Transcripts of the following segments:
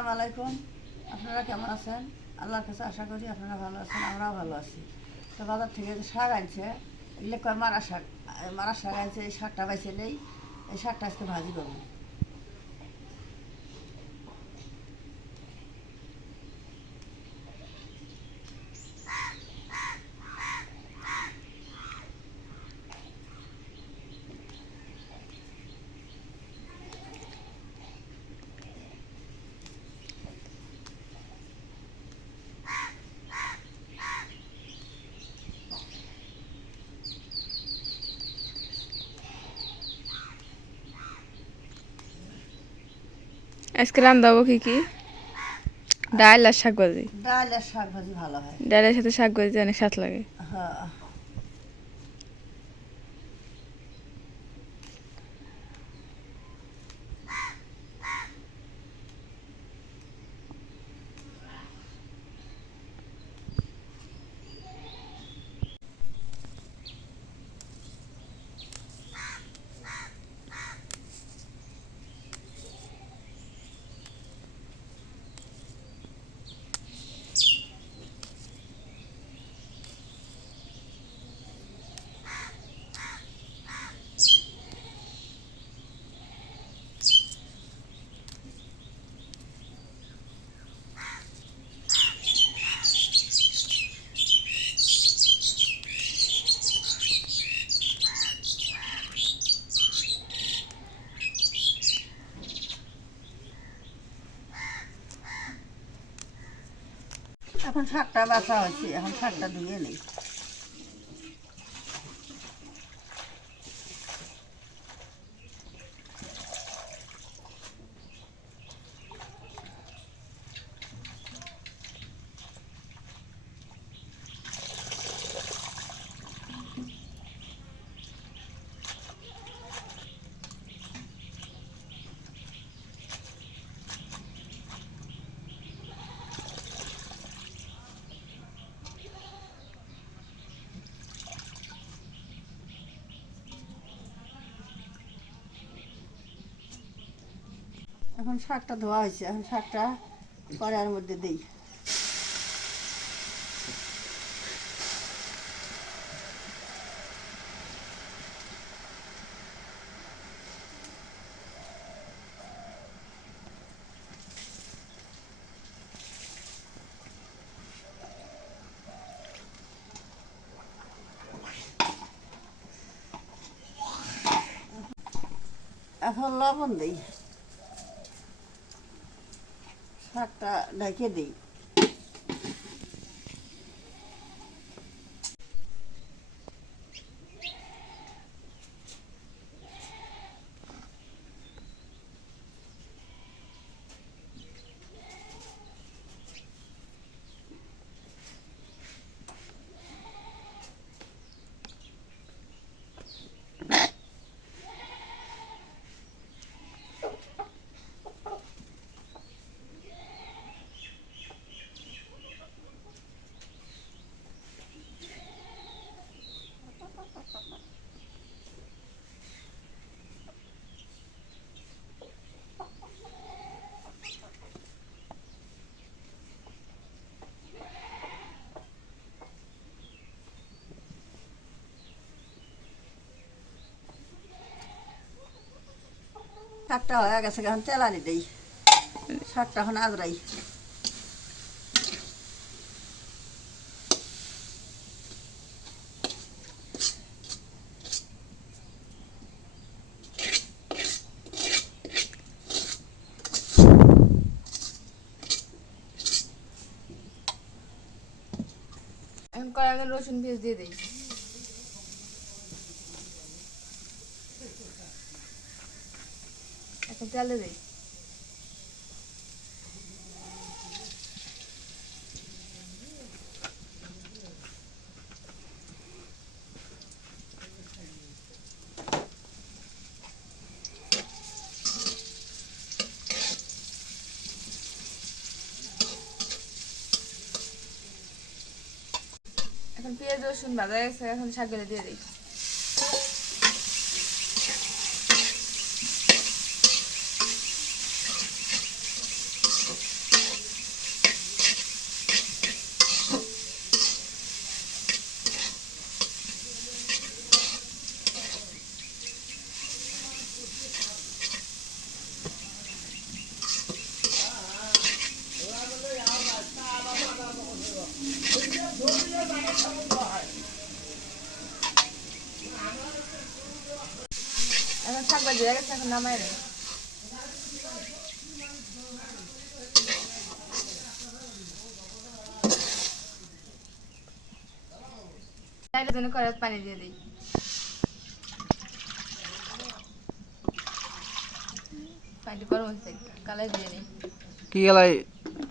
আসসালামু আলাইকুম। আপনারা কেমন আছেন? আল্লাহর কাছে আশা করি আপনারা ভালো আছেন, আমরাও ভালো আছি। তো বাজার থেকে যে শাক আনছে, এগুলো কয় মারা শাক? মারা শাক আনছে, এই শাকটা বাইছে নেই, এই শাকটা আজকে ভাজি করব। আজকে রান্ধাবো কি কি? ডাল আর শাক ভাজি ডাল আর শাক ভাজি ভালো হয়। ডালের সাথে শাক ভাজি অনেক স্বাদ লাগে। হ্যাঁ এখন শাকটা বাছা হয়েছে এখন শাকটা ধুয়ে নেই এখন শাকটা ধোয়া হয়েছে এখন শাকটা কড়াইয়ের মধ্যে দিই। এখন লবণ দিই। শাকটা ঢেকে দিই শাকটা হয়ে গেছে এখন তেলানি দিই। শাকটা এখন আজরাই। কয়েক রসুন পেঁয়াজ দিয়ে দিই তেলে দিই। এখন পেঁয়াজ রসুন ভাজা এখন শাকগুলো দিয়ে দিই দিয়ে গেছে এখন নামাই রে ডাইলের জন্য কড়াইত পানি দিয়ে দিই। পানি গরম হচ্ছে কালাই দিয়ে নিই। কি গেলাই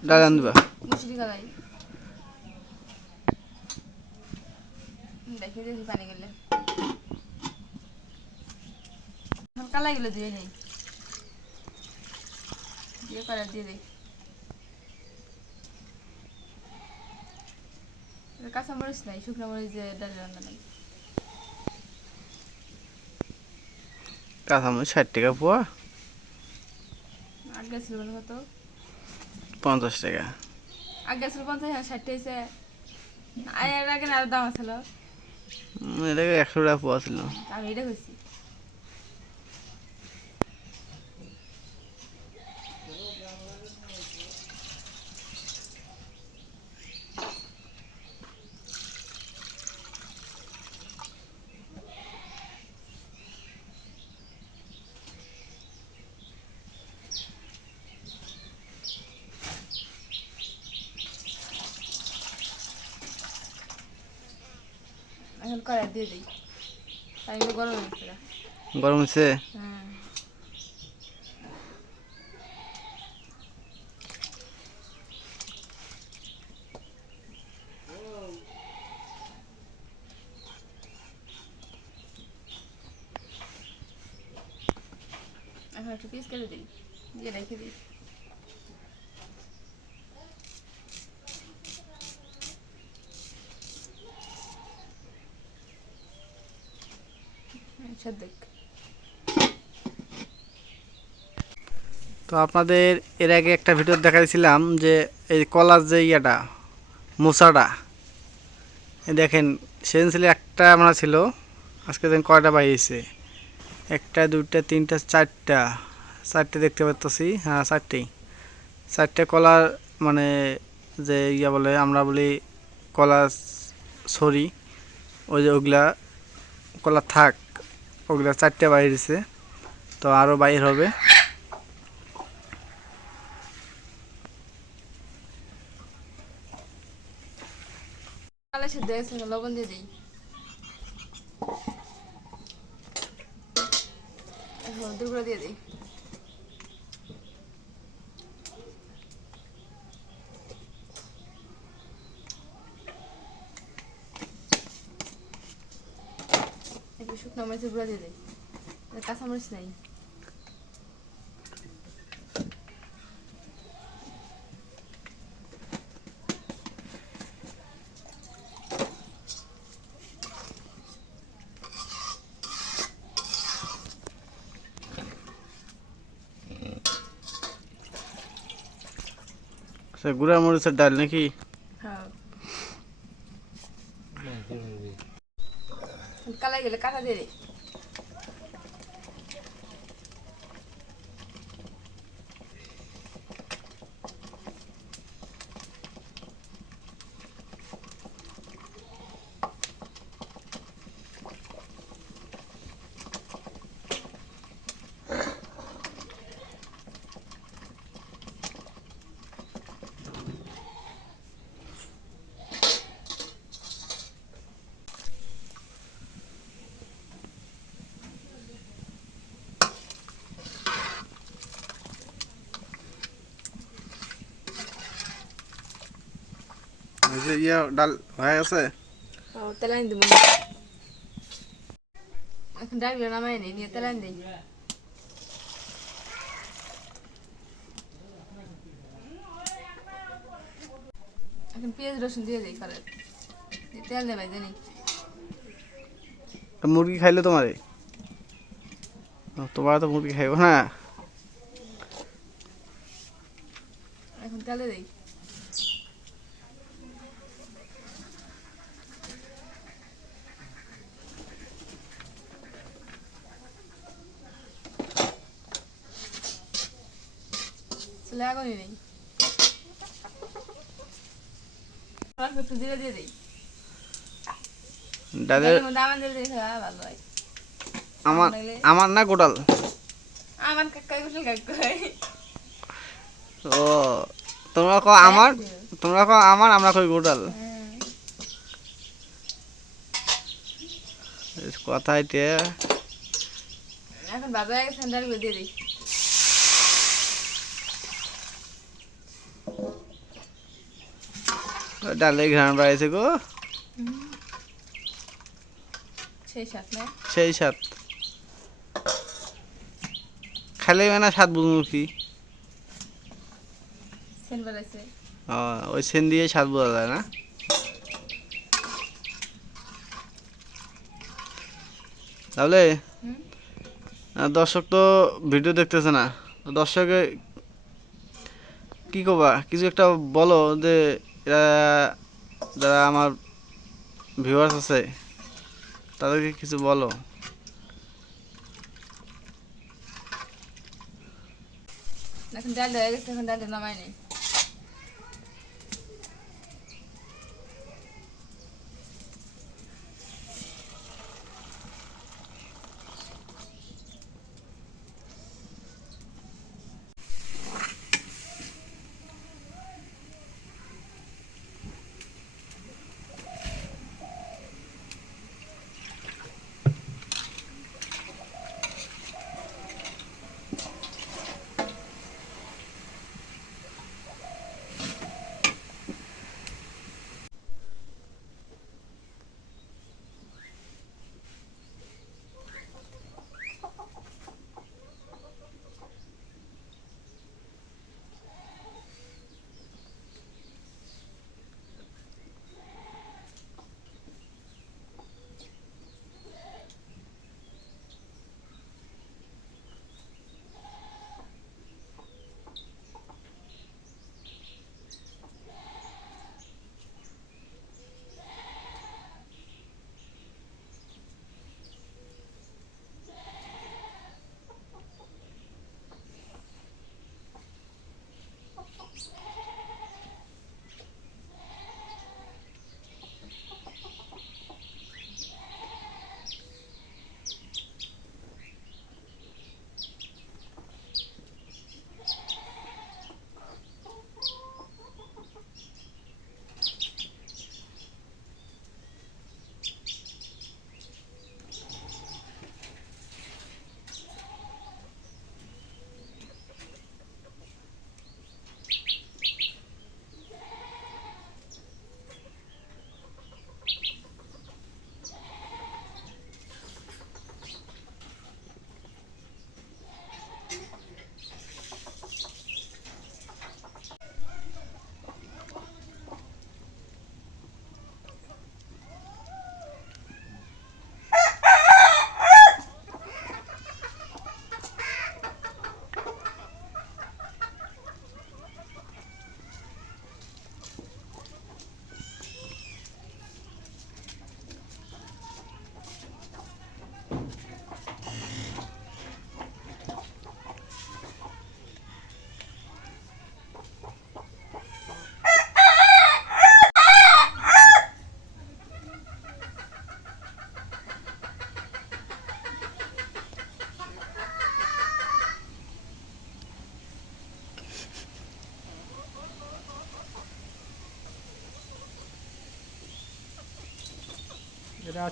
ডাল আনবা মুসুরি কালাই। দেখে দিয়েছি পানি গেলে। এখন কালাই দিয়ে নেই দিয়ে কড়াই দিয়ে দিই। কাঁচা মরিচ নাই শুকনো মরিচ দিয়ে ডাল রান্না নাই কাঁচামরিচ ষাট টাকা পোয়া। আগে ছিল হতো পঞ্চাশ টাকা। আগে ছিল পঞ্চাশ ষাট হয়েছে। এর আগে আরও দাম আছিল। এটাকে একশো টাকা পোয়া ছিল। আমি এটা খুঁজছি এখন কড়াই দিয়ে দিই। পানিটা গরম হয়েছে গরম হয়েছে? এখন একটু পিস করে দিই দিয়ে রেখে দিই। তো আপনাদের এর আগে একটা ভিডিও দেখাইছিলাম যে এই কলার যে ইয়েটা মোসাটা দেখেন সেদিন ছিল একটা আমরা ছিল, আজকে দিন কয়টা বাইয়েছে একটা, দুইটা, তিনটা, চারটা, চারটে দেখতে পাচ্ছি হ্যাঁ চারটেই। চারটে কলার মানে যে ইয়া বলে, আমরা বলি কলা সরি ওই যে ওগুলা কলা থাক ওগুলা চারটে বাইরেছে তো আরও বাইর হবে। লবণ দিয়ে দিই। হলুদ দিয়ে দিই একটু শুকনো মরিচের গুঁড়ো দিয়ে দিই কাঁচা মরিচ নাই আচ্ছা গুঁড়া মরিচের ডাল নাকি হ্যাঁ কালাই গেলে কাঁচা দিয়ে ইয়া ডাল হয়ে গেছে ও তেলাইন দেবো এখন ডালগুলো নামাই নিই নিয়ে তেলাইন দিই এখন পেঁয়াজ রসুন দিয়ে দিই করে তেল দেবাই জানি তা মুরগি খাইলে তোমারে ও, তোমার তো মুরগি খাইব না এখন তেলে দিই আগুনই নেই। একটু জিরে দিয়ে দিই। ভালো হয়। আমার আমার না গোটাল আমার কাকাই গোসল কাকাই ও তোমরা কো আমার? তোমরা কো আমার আমরা কই গোটাল কথাই তে এখন আগে স্যান্ডেল দিয়ে দিই। ডালে ঘ্রাণ বাড়াইছে গো। সেই সাত না? সেই সাত। খালে মানে সাত বুঝব কি? ওই সেন দিয়ে সাত বোঝা যায় না? তাহলে দর্শক তো ভিডিও দেখতেছে না। দর্শকে কি করবা কিছু একটা বলো যে যারা আমার ভিউয়ার্স আছে, তাদেরকে কিছু বলো। এখন ডাল হয়ে গেছে, এখন ডাল নামাই নেই।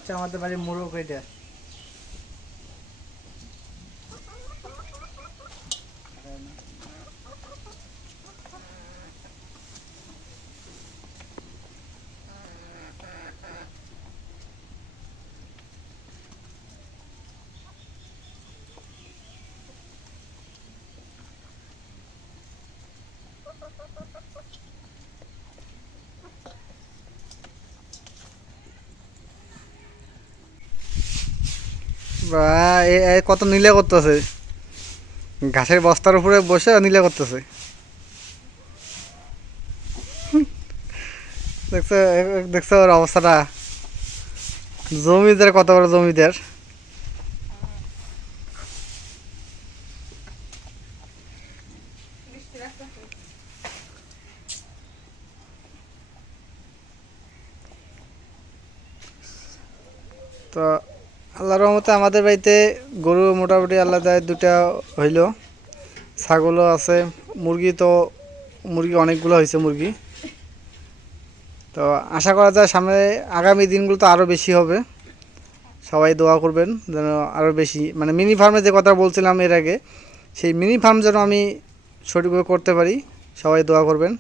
হচ্ছে আমাদের বাড়ির মোরগ এটা। কত নীলে করতেছে? ঘাসের বস্তার উপরে বসে নীলে করতেছে। দেখছ দেখছ ওর অবস্থাটা? জমিদের কত বড় জমিদার? আল্লাহর রহমতে আমাদের বাড়িতে গরু মোটামুটি আল্লাহ দেয় দুটা হইল। ছাগলও আছে, মুরগি তো মুরগি অনেকগুলো হয়েছে মুরগি। তো আশা করা যায় সামনে আগামী দিনগুলো তো আরও বেশি হবে। সবাই দোয়া করবেন যেন আরও বেশি মানে মিনি ফার্মে যে কথা বলছিলাম এর আগে, সেই মিনি ফার্ম যেন আমি সঠিকভাবে করতে পারি, সবাই দোয়া করবেন।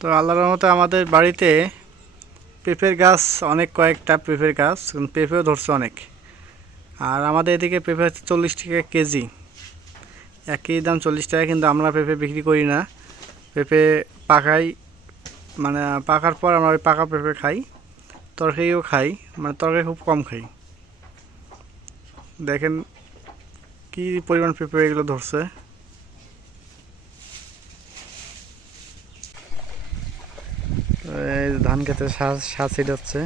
তো আল্লাহর রহমতে আমাদের বাড়িতে পেঁপের গাছ, অনেক কয়েকটা পেঁপের গাছ পেঁপেও ধরছে অনেক। আর আমাদের এদিকে পেঁপে হচ্ছে চল্লিশ টাকা কেজি। একই দাম চল্লিশ টাকা, কিন্তু আমরা পেঁপে বিক্রি করি না। পেঁপে পাকাই মানে পাকার পর আমরা ওই পাকা পেঁপে খাই, তরকারিও খাই মানে তরকারি খুব কম খাই। দেখেন কি পরিমাণ পেঁপে এগুলো ধরছে তো এই যে ধান খেতে সার সার ছিটাচ্ছে।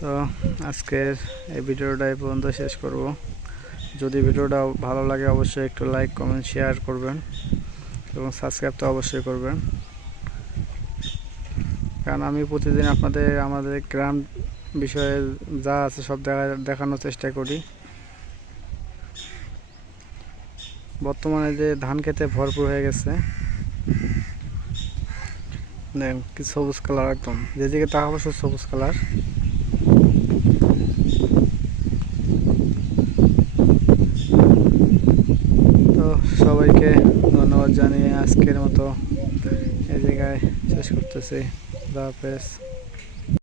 তো আজকের এই ভিডিওটা এই পর্যন্ত শেষ করব। যদি ভিডিওটা ভালো লাগে অবশ্যই একটু লাইক কমেন্ট শেয়ার করবেন এবং সাবস্ক্রাইব তো অবশ্যই করবেন। কারণ আমি প্রতিদিন আপনাদের, আমাদের গ্রাম বিষয়ে যা আছে সব দেখা, দেখানোর চেষ্টা করি। বর্তমানে যে ধান খেতে ভরপুর হয়ে গেছে, দেখেন কি সবুজ কালার একদম। যেদিকে তাকাবো সব সবুজ কালার তো সবাইকে ধন্যবাদ জানিয়ে আজকের মতো এই জায়গায় শেষ করতেছি। আল্লাহ হাফেজ।